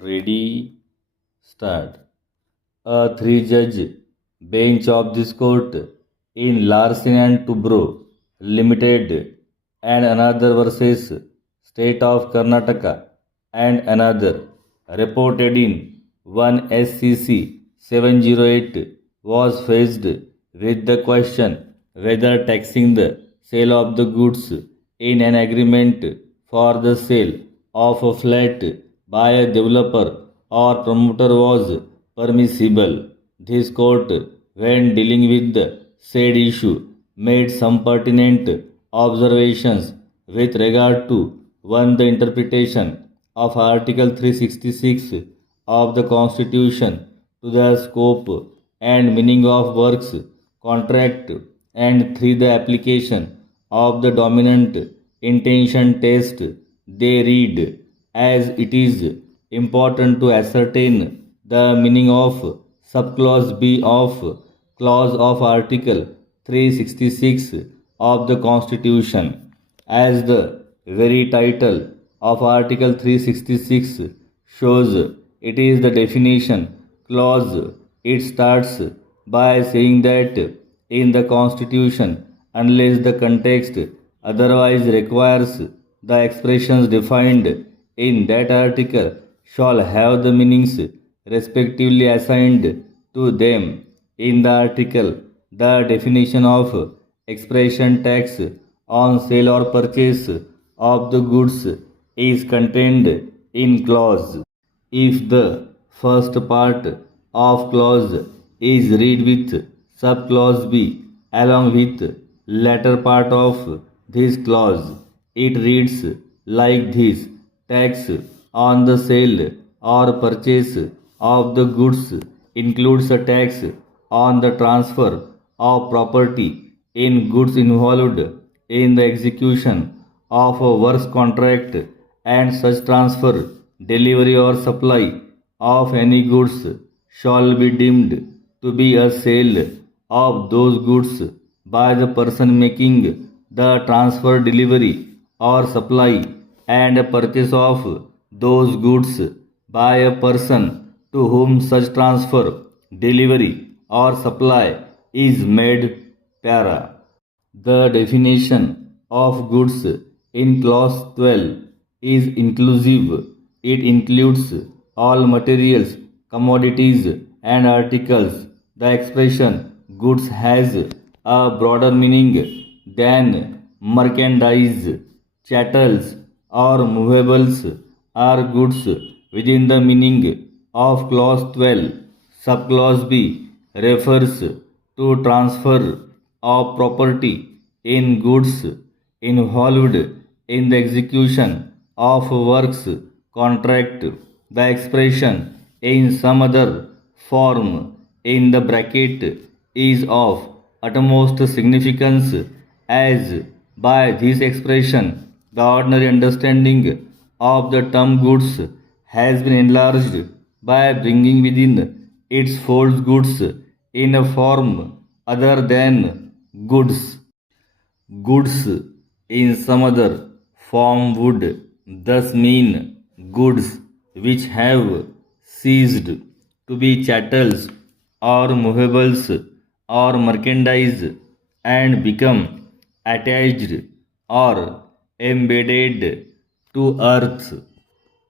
Ready, start. A three-judge bench of this court in Larsen and Toubro Limited and another versus State of Karnataka and another reported in 1 SCC 708 was faced with the question whether taxing the sale of the goods in an agreement for the sale of a flat by a developer or promoter was permissible. This court, when dealing with the said issue, made some pertinent observations with regard to 1. The interpretation of Article 366 of the Constitution to the scope and meaning of works contract, and 3. The application of the dominant intention test. They read as it is important to ascertain the meaning of subclause B of clause of Article 366 of the Constitution. As the very title of Article 366 shows, it is the definition clause. It starts by saying that in the Constitution, unless the context otherwise requires, the expressions defined in that article shall have the meanings respectively assigned to them in the article. The definition of expression tax on sale or purchase of the goods is contained in clause. If the first part of clause is read with subclause B along with latter part of this clause, it reads like this: tax on the sale or purchase of the goods includes a tax on the transfer of property in goods involved in the execution of a works contract, and such transfer, delivery or supply of any goods shall be deemed to be a sale of those goods by the person making the transfer, delivery or supply, and a purchase of those goods by a person to whom such transfer, delivery or supply is made. Para. The definition of goods in clause 12 is inclusive. It includes all materials, commodities, and articles. The expression goods has a broader meaning than merchandise. Chattels or movables are goods within the meaning of clause 12. Subclause B refers to transfer of property in goods involved in the execution of works contract. The expression in some other form in the bracket is of utmost significance, as by this expression the ordinary understanding of the term goods has been enlarged by bringing within its folds goods in a form other than goods. Goods in some other form would thus mean goods which have ceased to be chattels or movables or merchandise and become attached or embedded to earth.